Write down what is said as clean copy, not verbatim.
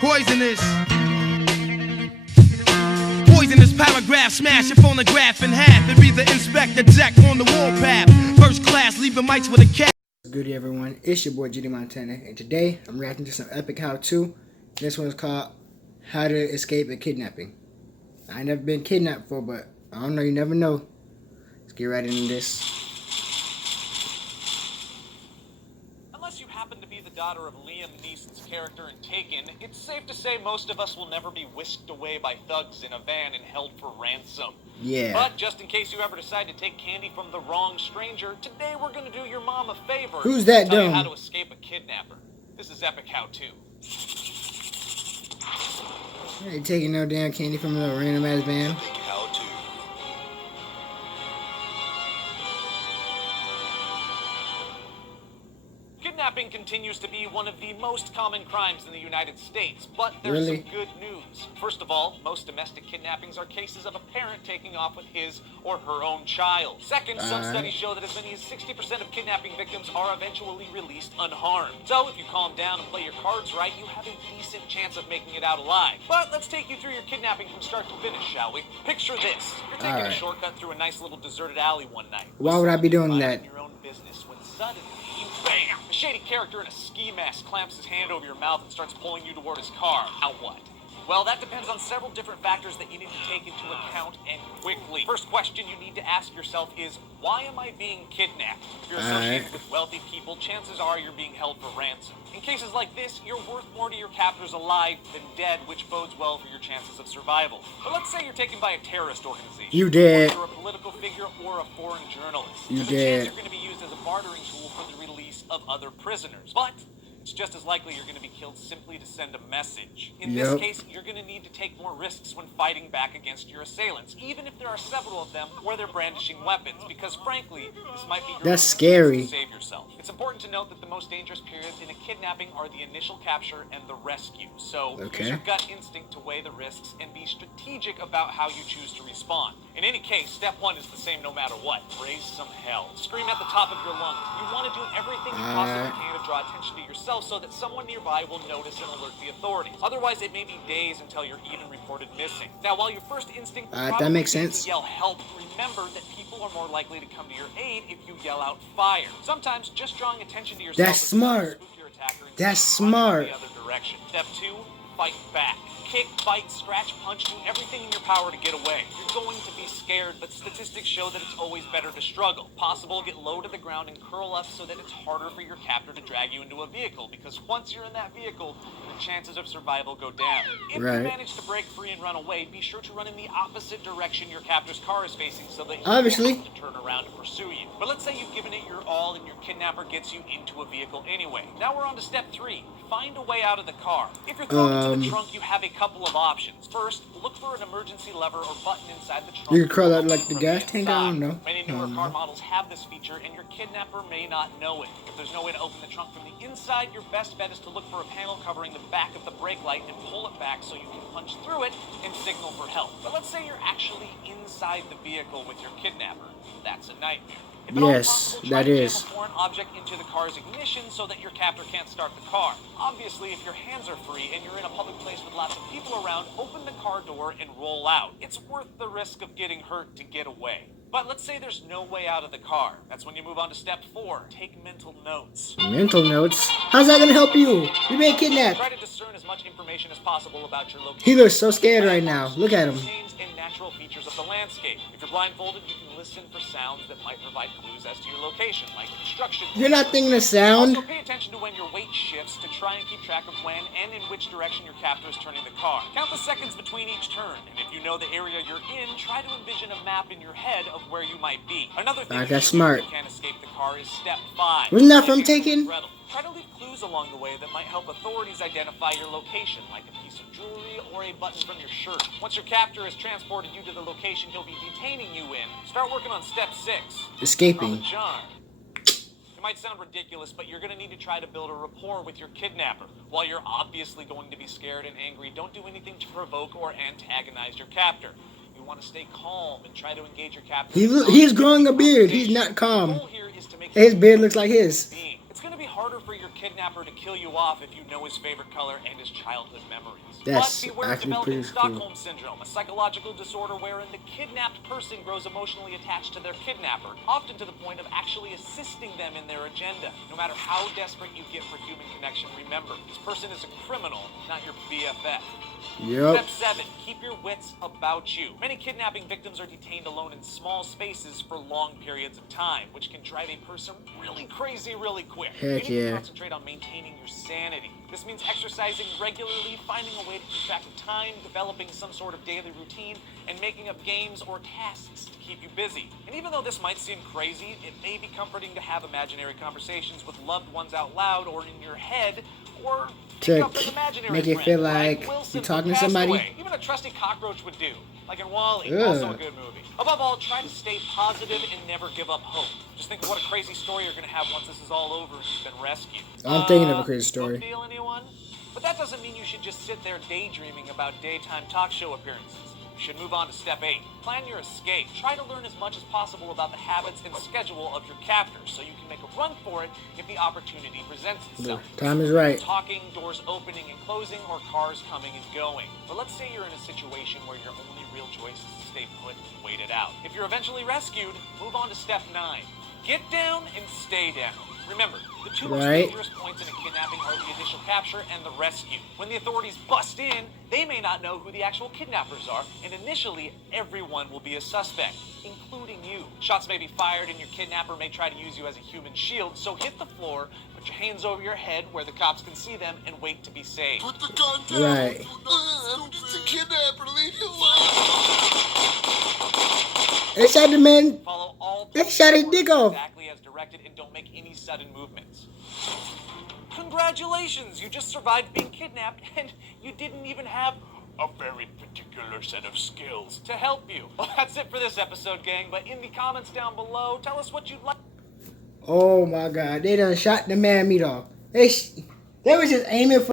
Poisonous. Poisonous paragraph, smash your phonograph in half and be the Inspector Deck on the warpath. First class, leaving mics with a cat. Good everyone, it's your boy GD Montana, and today I'm reacting to some epic how-to. This one is called How to Escape a Kidnapping. I ain't never been kidnapped before, but I don't know, you never know. Let's get right into this. Unless you happen to be the daughter of Liam Neeson's character in Taken, it's safe to say most of us will never be whisked away by thugs in a van and held for ransom. Yeah. But just in case you ever decide to take candy from the wrong stranger, today we're going to do your mom a favor. Who's that and tell you dumb? how to escape a kidnapper. This is Epic How-To. I ain't taking no damn candy from a little random ass van. Epic How-To. Kidnapping continues to be one of the most common crimes in the United States, but there's Really? some good news. First of all, most domestic kidnappings are cases of a parent taking off with his or her own child. Second, some studies show that as many as 60% of kidnapping victims are eventually released unharmed. So if you calm down and play your cards right, you have a decent chance of making it out alive. But let's take you through your kidnapping from start to finish, shall we? Picture this. You're taking a shortcut through a nice little deserted alley one night. Why would I be doing that? Your own business when suddenly you bam! A shady character in a ski mask clamps his hand over your mouth and starts pulling you toward his car. Now what? Well, that depends on several different factors that you need to take into account, and quickly. First question you need to ask yourself is, why am I being kidnapped? If you're associated with wealthy people, chances are you're being held for ransom. In cases like this, you're worth more to your captors alive than dead, which bodes well for your chances of survival. But let's say you're taken by a terrorist organization. You dead. Or you're a political figure or a foreign journalist. You There's a dead. chance you're going to be used as a bartering tool for the release of other prisoners. But it's just as likely you're going to be killed simply to send a message. In this case, you're going to need to take more risks when fighting back against your assailants, even if there are several of them where they're brandishing weapons, because frankly, this might be your That's only scary. chance to save yourself. It's important to note that the most dangerous periods in a kidnapping are the initial capture and the rescue. So use your gut instinct to weigh the risks and be strategic about how you choose to respond. In any case, step one is the same no matter what. Raise some hell. Scream at the top of your lungs. You want to do everything you possibly can to draw attention to yourself so that someone nearby will notice and alert the authorities. Otherwise, it may be days until you're even reported missing. Now, while your first instinct will that makes be sense. to yell help, remember that people are more likely to come to your aid if you yell out fire. Sometimes just drawing attention to yourself That's smart. spook your attacker and That's send them running smart. in the other direction. Step two, fight back. Kick, bite, scratch, punch, do everything in your power to get away. You're going to be scared, but statistics show that it's always better to struggle. Possible, get low to the ground and curl up so that it's harder for your captor to drag you into a vehicle, because once you're in that vehicle, your chances of survival go down. If you manage to break free and run away, be sure to run in the opposite direction your captor's car is facing so that you don't have to turn around and pursue you. But let's say you've given it your all and your kidnapper gets you into a vehicle anyway. Now we're on to step three. Find a way out of the car. If you're thrown into the trunk, you have a couple of options. First, look for an emergency lever or button inside the trunk. You can crawl out like the gas tank, I don't know. Many newer car models have this feature, and your kidnapper may not know it. If there's no way to open the trunk from the inside, your best bet is to look for a panel covering the back of the brake light and pull it back so you can punch through it and signal for help. But let's say you're actually inside the vehicle with your kidnapper. That's a nightmare. If at all possible, try to jam a foreign object into the car's ignition so that your captor can't start the car. Obviously, if your hands are free and you're in a public place with lots of people around, open the car door and roll out. It's worth the risk of getting hurt to get away. But let's say there's no way out of the car. That's when you move on to step four. Take mental notes. Mental notes? How's that gonna help you? You're being kidnapped. Try to discern as much information as possible about your location. He looks so scared right now. Look at him. Names and natural features of the landscape. If you're blindfolded, you can listen for sounds that might provide clues as to your location, like construction. You're not thinking of sound. Also, pay attention to when your weight shifts to try and keep track of when and in which direction your captor is turning the car. Count the seconds between each turn, and if you know the area you're in, try to envision a map in your head of where you might be. Another thing that's smart. You can't escape the car is step 5. Wasn't that from Taken? Try to leave clues along the way that might help authorities identify your location, like a piece of jewelry or a button from your shirt. Once your captor has transported you to the location he'll be detaining you in, start working on step 6. Escaping. It might sound ridiculous, but you're going to need to try to build a rapport with your kidnapper. While you're obviously going to be scared and angry, don't do anything to provoke or antagonize your captor. You want to stay calm and try to engage your captor. He's growing a beard. He's not calm. His beard looks like his. It's going to be harder for your kidnapper to kill you off if you know his favorite color and his childhood memories. That's but beware of actually developing pretty Stockholm cool. Syndrome, a psychological disorder wherein the kidnapped person grows emotionally attached to their kidnapper, often to the point of actually assisting them in their agenda. No matter how desperate you get for human connection, remember, this person is a criminal, not your BFF. Yep. Step 7. Keep your wits about you. Many kidnapping victims are detained alone in small spaces for long periods of time, which can drive a person really crazy really quick. Heck you need to yeah. concentrate on maintaining your sanity. This means exercising regularly, finding a way to keep track of time, developing some sort of daily routine, and making up games or tasks to keep you busy. And even though this might seem crazy, it may be comforting to have imaginary conversations with loved ones out loud or in your head, or To up an imaginary make it friend. feel Brian like Wilson you're talking to passed somebody. away. Even a trusty cockroach would do, like in Wall-E, Ugh. also a good movie. Above all, try to stay positive and never give up hope. Just think of what a crazy story you're going to have once this is all over and you've been rescued. I'm thinking of a crazy story. Book deal, anyone? But that doesn't mean you should just sit there daydreaming about daytime talk show appearances. You should move on to step 8. Plan your escape. Try to learn as much as possible about the habits and schedule of your captors so you can make a run for it if the opportunity presents itself. Time is right. Talking, doors opening and closing, or cars coming and going. But let's say you're in a situation where your only real choice is to stay put and wait it out. If you're eventually rescued, move on to step 9. Get down and stay down. Remember, the two most Right. dangerous points in a kidnapping are the initial capture and the rescue. When the authorities bust in, they may not know who the actual kidnappers are, and initially, everyone will be a suspect, including you. Shots may be fired and your kidnapper may try to use you as a human shield, so hit the floor, put your hands over your head where the cops can see them, and wait to be saved. Put the gun down. Right. I'm just a kidnapper. Leave me alone. They shot the man. Follow all They shot his orders dick off. exactly as directed and don't make any sudden movements. Congratulations! You just survived being kidnapped and you didn't even have a very particular set of skills to help you. Well, that's it for this episode, gang, but in the comments down below, tell us what you'd like. Oh my God. They done shot the man meat off. They was just aiming for